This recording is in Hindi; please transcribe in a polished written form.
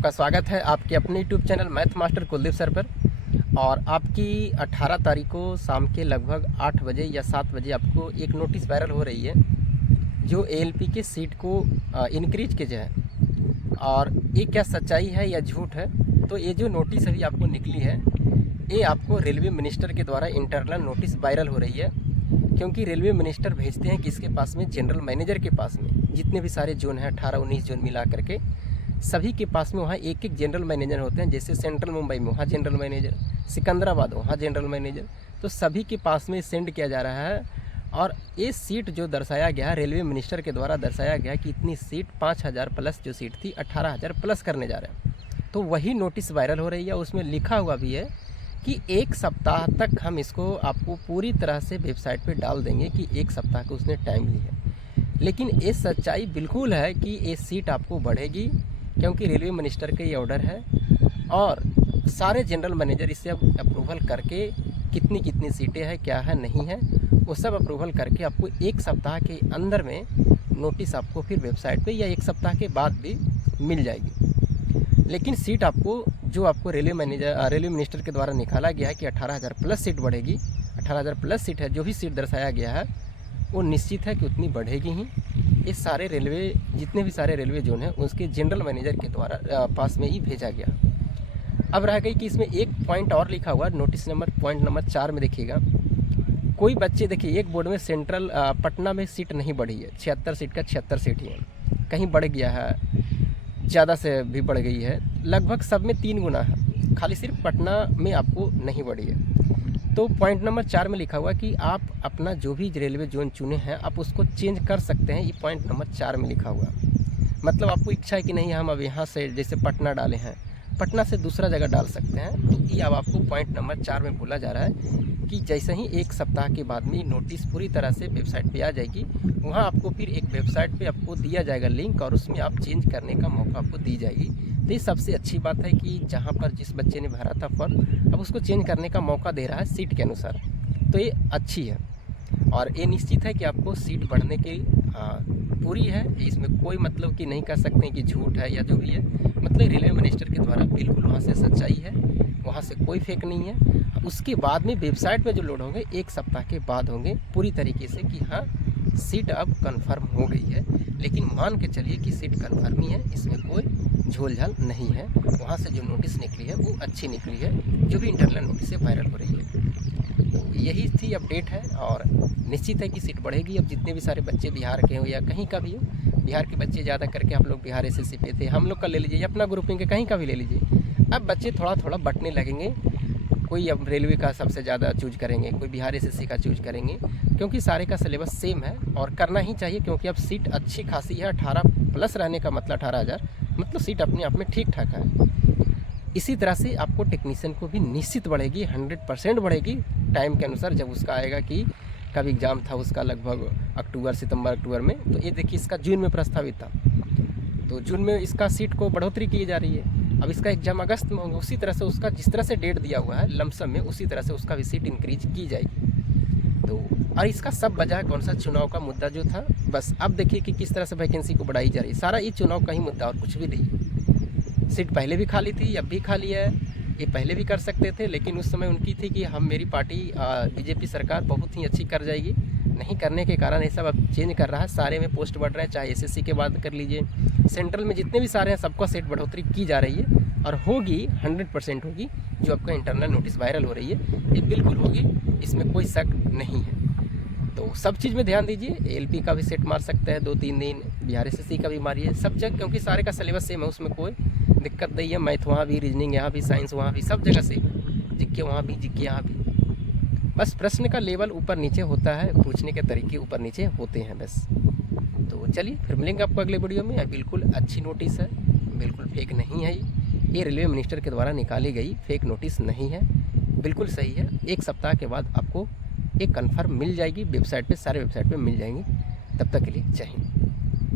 आपका स्वागत है आपके अपने YouTube channel math master Kuldeep sir पर। और आपकी 18 तारीख को शाम के लगभग 8 बजे या 7 बजे आपको एक नोटिस वायरल हो रही है जो एएलपी के सीट को इंक्रीज की जाए। और ये क्या सच्चाई है या झूठ है? तो ये जो नोटिस अभी आपको निकली है ये आपको रेलवे मिनिस्टर के द्वारा इंटरनल नोटिस वायरल हो रही है, क्योंकि रेलवे मिनिस्टर भेजते हैं किसके पास में, जनरल मैनेजर के पास में। जितने भी सारे जोन हैं 18-19 जोन मिला करके सभी के पास में वहाँ एक एक जनरल मैनेजर होते हैं। जैसे सेंट्रल मुंबई में वहाँ जनरल मैनेजर, सिकंदराबाद वहाँ जनरल मैनेजर, तो सभी के पास में सेंड किया जा रहा है। और ये सीट जो दर्शाया गया रेलवे मिनिस्टर के द्वारा दर्शाया गया कि इतनी सीट 5000 प्लस जो सीट थी 18000 प्लस करने जा रहे हैं। तो वही नोटिस वायरल हो रही है। उसमें लिखा हुआ भी है कि 1 सप्ताह तक हम इसको आपको पूरी तरह से वेबसाइट पे डाल देंगे कि 1 सप्ताह का उसने टाइम ली है। लेकिन ये सच्चाई बिल्कुल है कि ये सीट आपको बढ़ेगी, क्योंकि रेलवे मिनिस्टर का ये ऑर्डर है। और सारे जनरल मैनेजर इससे अब अप्रूवल करके कितनी कितनी सीटें हैं, क्या है, नहीं है, वो सब अप्रूवल करके आपको 1 सप्ताह के अंदर में नोटिस आपको फिर वेबसाइट पे या 1 सप्ताह के बाद भी मिल जाएगी। लेकिन सीट आपको जो आपको रेलवे मिनिस्टर के द्वारा निकाला गया है कि 18000 प्लस सीट बढ़ेगी, 18000 प्लस सीट है, जो भी सीट दर्शाया गया है वो निश्चित है कि उतनी बढ़ेगी ही। ये सारे रेलवे जितने भी सारे रेलवे जोन हैं उसके जनरल मैनेजर के द्वारा पास में ही भेजा गया। अब रह गई कि इसमें एक पॉइंट और लिखा हुआ नोटिस नंबर पॉइंट नंबर 4 में देखिएगा, कोई बच्चे देखिए एक बोर्ड में सेंट्रल पटना में सीट नहीं बढ़ी है, 76 सीट का 76 सीट ही है, कहीं बढ़ गया है, ज़्यादा से भी बढ़ गई है, लगभग सब में 3 गुना है, खाली सिर्फ पटना में आपको नहीं बढ़ी है। तो पॉइंट नंबर 4 में लिखा हुआ कि आप अपना जो भी रेलवे जोन चुने हैं आप उसको चेंज कर सकते हैं। ये पॉइंट नंबर 4 में लिखा हुआ, मतलब आपको इच्छा है कि नहीं हम अब यहाँ से जैसे पटना डाले हैं, पटना से दूसरा जगह डाल सकते हैं। तो ये अब आपको पॉइंट नंबर 4 में बोला जा रहा है कि जैसे ही 1 सप्ताह के बाद में नोटिस पूरी तरह से वेबसाइट पे आ जाएगी, वहाँ आपको फिर एक वेबसाइट पे आपको दिया जाएगा लिंक और उसमें आप चेंज करने का मौका आपको दी जाएगी। तो ये सबसे अच्छी बात है कि जहाँ पर जिस बच्चे ने भरा था फॉर्म अब उसको चेंज करने का मौका दे रहा है सीट के अनुसार, तो ये अच्छी है। और ये निश्चित है कि आपको सीट बढ़ने की पूरी है, इसमें कोई मतलब कि नहीं कह सकते कि झूठ है या जो भी है, मतलब रेलवे मिनिस्टर के द्वारा बिल्कुल वहाँ से सच्चाई है, वहाँ से कोई फेक नहीं है। उसके बाद में वेबसाइट पे जो लोड होंगे 1 सप्ताह के बाद होंगे पूरी तरीके से कि हाँ सीट अब कंफर्म हो गई है। लेकिन मान के चलिए कि सीट कंफर्म ही है, इसमें कोई झोल-झाल नहीं है। वहाँ से जो नोटिस निकली है वो अच्छी निकली है, जो भी इंटरनल नोटिस से वायरल हो रही है। तो यही थी अपडेट है और निश्चित है कि सीट बढ़ेगी। अब जितने भी सारे बच्चे बिहार के हो या कहीं का भी हो, बिहार के बच्चे ज़्यादा करके आप लोग बिहार एसएससी पे थे, हम लोग का ले लीजिए, अपना ग्रुपिंग के कहीं का भी ले लीजिए। अब बच्चे थोड़ा थोड़ा बंटने लगेंगे, कोई अब रेलवे का सबसे ज़्यादा चूज करेंगे, कोई बिहार एसएससी का चूज करेंगे, क्योंकि सारे का सिलेबस सेम है और करना ही चाहिए, क्योंकि अब सीट अच्छी खासी है। 18 प्लस रहने का मतलब 18000 मतलब सीट अपने आप में ठीक ठाक है। इसी तरह से आपको टेक्नीशियन को भी निश्चित बढ़ेगी, 100% बढ़ेगी टाइम के अनुसार। जब उसका आएगा कि कब एग्ज़ाम था उसका लगभग सितंबर अक्टूबर में, तो ये देखिए इसका जून में प्रस्तावित था, तो जून में इसका सीट को बढ़ोतरी की जा रही है। अब इसका एग्ज़ाम अगस्त में होगा, उसी तरह से उसका जिस तरह से डेट दिया हुआ है लमसम में, उसी तरह से उसका भी सीट इंक्रीज की जाएगी। तो और इसका सब वजह कौन सा, चुनाव का मुद्दा जो था, बस अब देखिए कि किस तरह से वैकेंसी को बढ़ाई जा रही है। सारा ये चुनाव का ही मुद्दा और कुछ भी नहीं। सीट पहले भी खाली थी, अब भी खाली है, ये पहले भी कर सकते थे, लेकिन उस समय उनकी थी कि हम मेरी पार्टी बीजेपी सरकार बहुत ही अच्छी कर जाएगी, नहीं करने के कारण ये सब अब चेंज कर रहा है। सारे में पोस्ट बढ़ रहे हैं, चाहे एसएससी के बाद कर लीजिए, सेंट्रल में जितने भी सारे हैं सबका सीट बढ़ोतरी की जा रही है और होगी, 100% होगी। जो आपका इंटरनल नोटिस वायरल हो रही है ये बिल्कुल होगी, इसमें कोई शक नहीं है। तो सब चीज़ में ध्यान दीजिए, एएलपी का भी सेट मार सकते हैं 2-3 दिन, बिहार एसएससी का भी मारिए, सब जगह, क्योंकि सारे का सिलेबस सेम है, उसमें कोई दिक्कत नहीं है। मैथ वहाँ भी, रीजनिंग यहाँ भी, साइंस वहाँ भी, सब जगह सेम है, जीके वहाँ भी, जीके यहाँ भी। बस प्रश्न का लेवल ऊपर नीचे होता है, पूछने के तरीके ऊपर नीचे होते हैं बस। तो चलिए फिर मिलेंगे आपको अगले वीडियो में। बिल्कुल अच्छी नोटिस है, बिल्कुल फेक नहीं है। ये रेलवे मिनिस्टर के द्वारा निकाली गई फेक नोटिस नहीं है, बिल्कुल सही है। 1 सप्ताह के बाद आपको एक कन्फर्म मिल जाएगी वेबसाइट पे, सारे वेबसाइट पे मिल जाएंगी। तब तक के लिए जय हिंद।